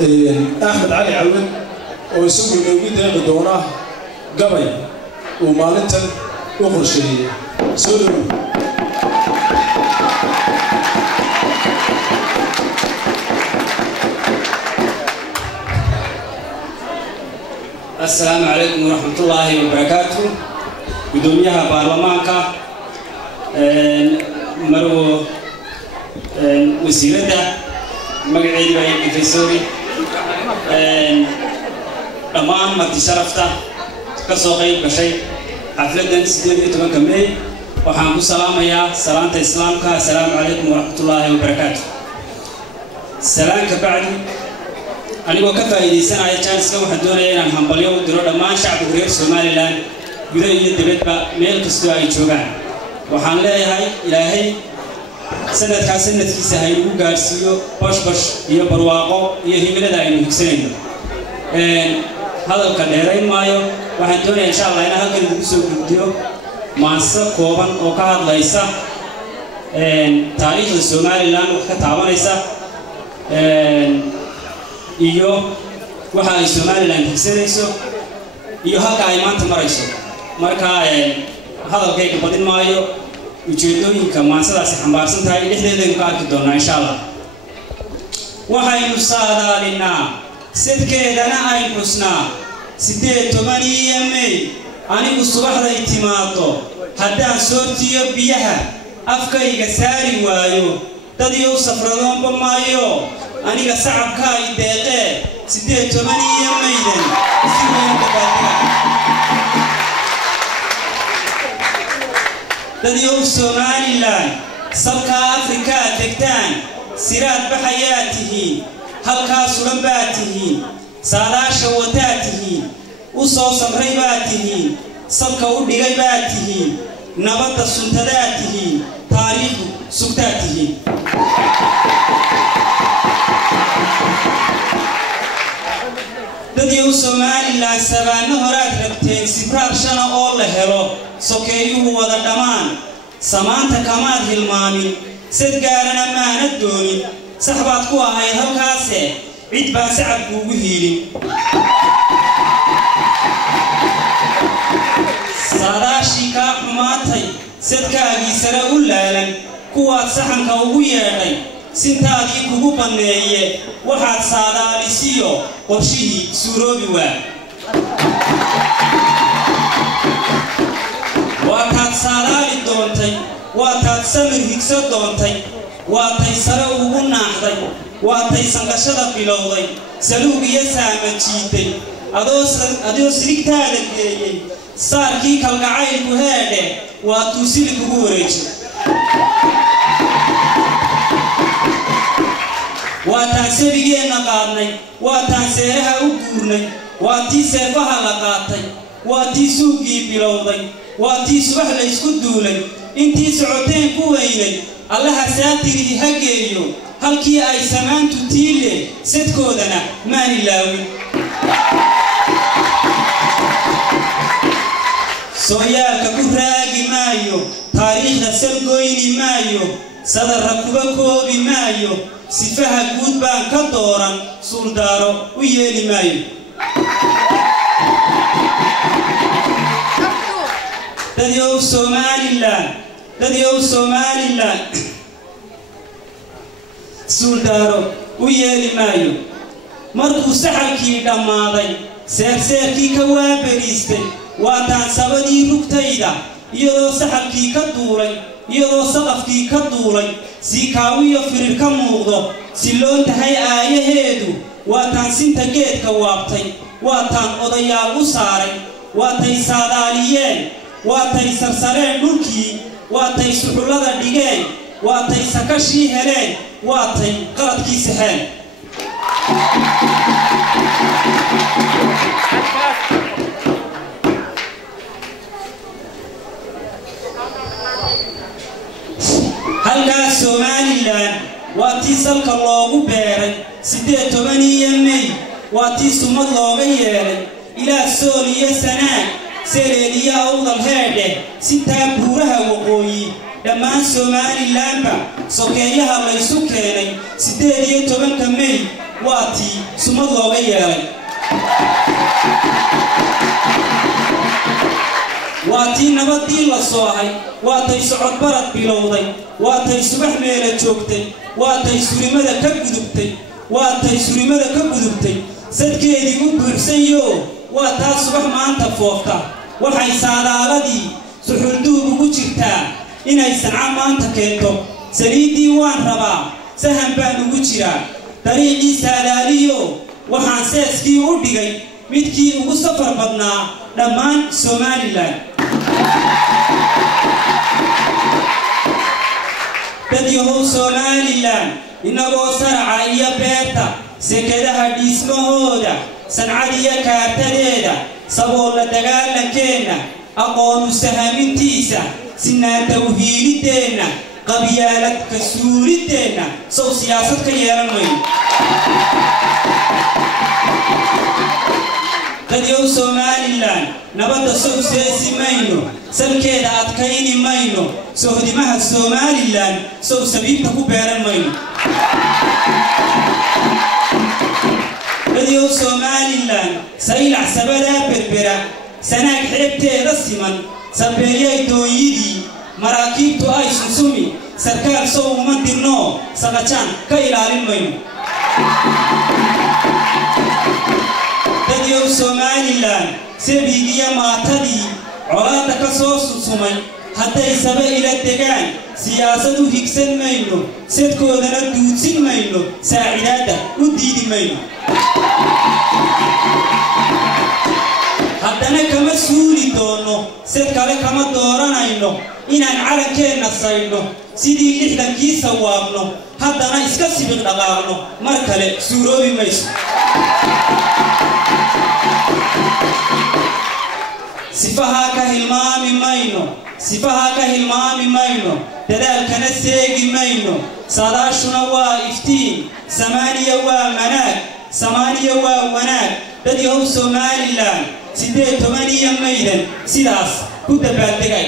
أحمد علي عون ويسوي نوميد دونا قبل ومالنتن وكل شيء سولو. السلام عليكم ورحمة الله وبركاته. بدونيها برلمانك مرو وسيلته مقعد باي بروفيسوري أمان ما تشرفته كسوقي بشيء حفلة سيدي تمام كمي وحنقول السلام يا سلامة إسلامك السلام عليكم ورحمة الله وبركاته. سلامك بعد أنا وقفت إذا سنة يجلس كم حدوني أنا هم بليو درود ما شعب غير سومالي لان بدأ يدبت بميل كستوى يشوفان وحنا هاي إلهي سنة كاسنة كيسة هاي وقارسيو باش هي برواقو هي من داين مكسرين هذا الكلام مايو وحدوني إن شاء الله أنا هكذا بسوق فيديو ماسة كوبان وكهر ليسا تاريخ السومالي لان وكتابان ليسا iyo waxa ay Soomaaliland higsanayso iyo halka ay maanta marayso marka hadalkayga badin maayo ujeedooyinka maasadaas xambaarsan tahay dhexdeedana ka arki doonaa insha Allah waxaynu saadaalinaa sidkeedana ay xusnaa 18 May anigu subaxday timaado haddaan soortiyo biyaha afkayga saari waayo dad iyo safradoonba maayo أنا كسعب كاي دقيق 18 ميدان سوين دبادرة تديو سوماليلاند سبكا أفريقيا تكتان سيرات بحياته هلكا سلمباته سالا شوتاته وصو سمريباته سبكا ودقيباته نبات سلطاته تاريخ سكتاته dadii Soomaaliland sabaano horaad rabteen sibraar shana oo la helo sokeeyuhu wada dhamaan samaanta kamaad hilmaamin sid gaarana maana doonin saxbaad ku ahayd halkaas cid baa sacab ugu hiilin saadaashi ka xumaatay sidkaagii sare u laalan kuwaad saxanka ugu yeedhay sintaadii kugu baneeye waxaad saadaalisiyo qorshihii suuroobi waataad saadaali doontay waataad samir higso doontay waatay sare ugu naaxday waatay sanqashada bilowday saluug iyo saama jiiday adoo sirigtaada geeyey saarkii kalgacaylku heedhe waatuu sili kugu wareejay waataan sabigeena qaadnay waataan seeraha u guurnay waatii seefaha la qaatay waatii suugii bilowday waatii subax la isku duulay intii socoteen ku weynay allaha saatiri hageeyo halkii ay samaantu tiile sidkoodana maan ilaawin sooyaalka ku raagi maayo taariikhda salgoyni maayo sadarra kuba koobi maayo sifaha guud baan ka dooran suldaaro u yeeli maayo dadii Soomaaliland suldaaro u yeeli maayo markuu saxalkii dhammaaday seerseerkii ka waabariistay waataan sabadii rugtayda iyadoo saxalkii ka duulay iyadoo saqafkii ka duulay si kaawiyo firir ka muuqdo si loo tahay aayaheedu waataan sinta geedka waabtay waataan odayaal u saaray waatay saadaaliyeen waatay sarsareen dhulkii waatay suxullada dhigeen waatay sakashii heleen waatay qaladkii saxeen halka Soomaaliland waatii salka loogu beeray 18 May waatii sumad looga yeelay ilaa sool iyo sanaag سيريليا أوضل هذا ستة بورها وقوي دمان سومالي لامبا سكيها الله يسكيني ستة تبان كمي واتي سمد لوغا ييلay واتي نبدي لا سوهاي واتي سعود برد بلوday واتي subax meela joogtay واتي surimada ka gudubtay واتي surimada ka gudubtay sadkeedii u buuxsayo waa taa subax maanta foofta waxay saadaaladii suxulduub ugu jirtaa inay sanca maanta keento saliidii waan rabaa sahan baan ugu jiraa dariiqii saadaaliyo waxaan seeskii u dhigay midkii ugu safar badnaa dhammaan Somaliland dadyow Somaliland inagoo sarca iyo beerta sekadaha dhismahooda sancadiya kaartadeeda saboola dagaalankeena aqoonu sahamintiisa sinaanta uhiilideenna qabyaalad ka suulideenna sow siyaasad ka yeelan mayno dadyow Somaliland nabadda sow seesi mayno salkeeda adkayni mayno sohdimaha Somaliland sow sabiibta ku beeran mayno dadyow Somaliland saylac sabada berbera sanaag xeebteeda siman sabeeyay dooyidii maraakiibtu ay susumi sarkaal sow uma dirno saqajaan ka ilaalin mayno dadyow Somaliland sabiigiya maatadii colaadda ka soo susumay hadday saba ila degaan siyaasad u higsan mayno sadkoodana duudsin mayno saacidaadda u diidi mayno haddana kama suuli doono sad kale kama dooranayno inaan calankeenna sayno sidii lixdankii sawaabno haddana iska sibiq dhaqaaqno mar kale suuroobi mayso sifaha ka hilmaami mayno dadaalkana seegi mayno sadaashuna waa iftiin samaaniya waa wanaag dadyow Somaliland 18 maydan sidaas ku dabaaldegay